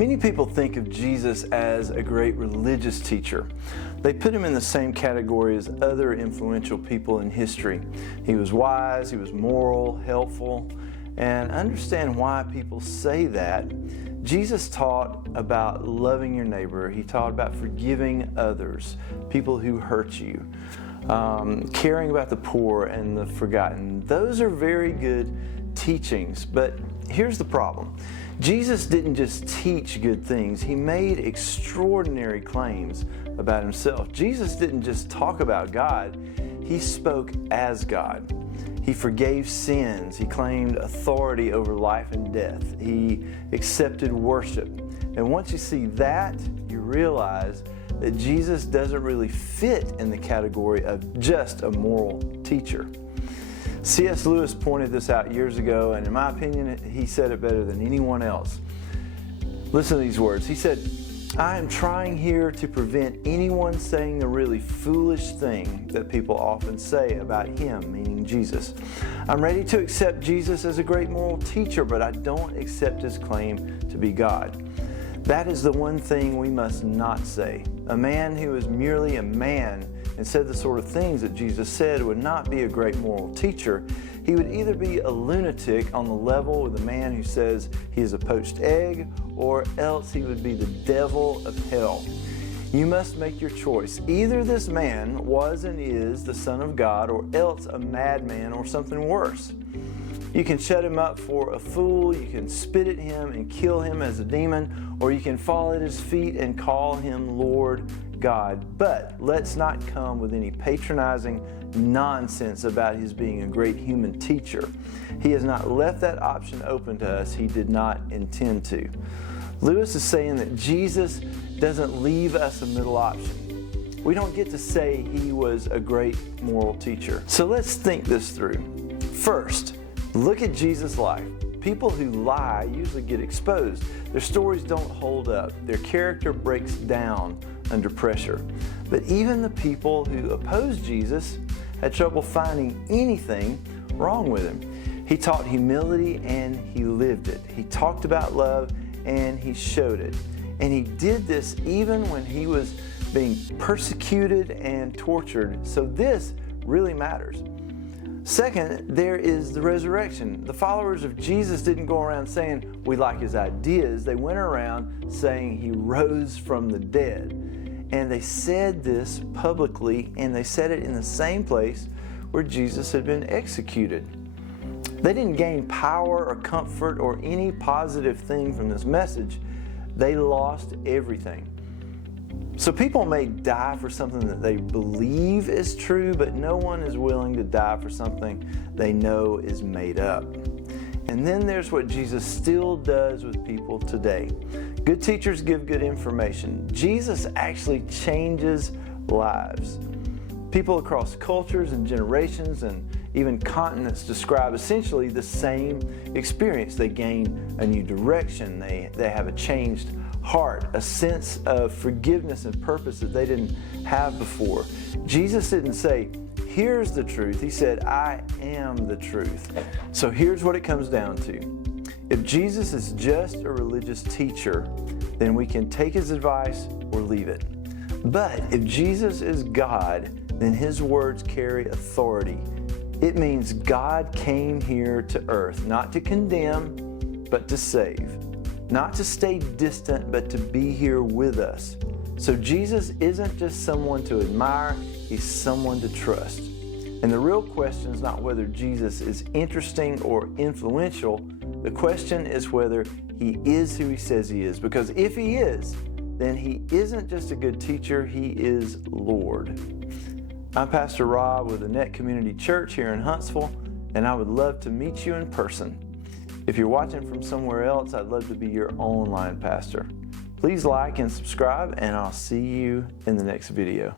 Many people think of Jesus as a great religious teacher. They put him in the same category as other influential people in history. He was wise, he was moral, helpful, and understand why people say that. Jesus taught about loving your neighbor. He taught about forgiving others, people who hurt you, caring about the poor and the forgotten. Those are very good teachings, but here's the problem. Jesus didn't just teach good things, he made extraordinary claims about himself. Jesus didn't just talk about God, he spoke as God. He forgave sins, he claimed authority over life and death, he accepted worship. And once you see that, you realize that Jesus doesn't really fit in the category of just a moral teacher. C.S. Lewis pointed this out years ago, and in my opinion, he said it better than anyone else. Listen to these words. He said, "I am trying here to prevent anyone saying the really foolish thing that people often say about him," meaning Jesus. "I'm ready to accept Jesus as a great moral teacher, but I don't accept his claim to be God. That is the one thing we must not say. A man who is merely a man and said the sort of things that Jesus said would not be a great moral teacher. He would either be a lunatic on the level with a man who says he is a poached egg, or else he would be the devil of hell. You must make your choice. Either this man was and is the Son of God, or else a madman or something worse. You can shut him up for a fool, you can spit at him and kill him as a demon, or you can fall at his feet and call him Lord God. But let's not come with any patronizing nonsense about his being a great human teacher. He has not left that option open to us. He did not intend to." Lewis is saying that Jesus doesn't leave us a middle option. We don't get to say he was a great moral teacher. So let's think this through. First, look at Jesus' life. People who lie usually get exposed. Their stories don't hold up. Their character breaks down under pressure. But even the people who opposed Jesus had trouble finding anything wrong with him. He taught humility and he lived it. He talked about love and he showed it. And he did this even when he was being persecuted and tortured. So this really matters. Second, there is the resurrection. The followers of Jesus didn't go around saying, "We like his ideas." They went around saying he rose from the dead. And they said this publicly, and they said it in the same place where Jesus had been executed. They didn't gain power or comfort or any positive thing from this message. They lost everything. So people may die for something that they believe is true, but no one is willing to die for something they know is made up. And then there's what Jesus still does with people today. Good teachers give good information. Jesus actually changes lives. People across cultures and generations and even continents describe essentially the same experience. They gain a new direction. They have a changed heart, a sense of forgiveness and purpose that they didn't have before. Jesus didn't say, "Here's the truth." He said, "I am the truth." So here's what it comes down to. If Jesus is just a religious teacher, then we can take his advice or leave it. But if Jesus is God, then his words carry authority. It means God came here to earth, not to condemn, but to save. Not to stay distant, but to be here with us. So Jesus isn't just someone to admire, he's someone to trust. And the real question is not whether Jesus is interesting or influential. The question is whether he is who he says he is. Because if he is, then he isn't just a good teacher, he is Lord. I'm Pastor Rob with the Net Community Church here in Huntsville, and I would love to meet you in person. If you're watching from somewhere else, I'd love to be your online pastor. Please like and subscribe, and I'll see you in the next video.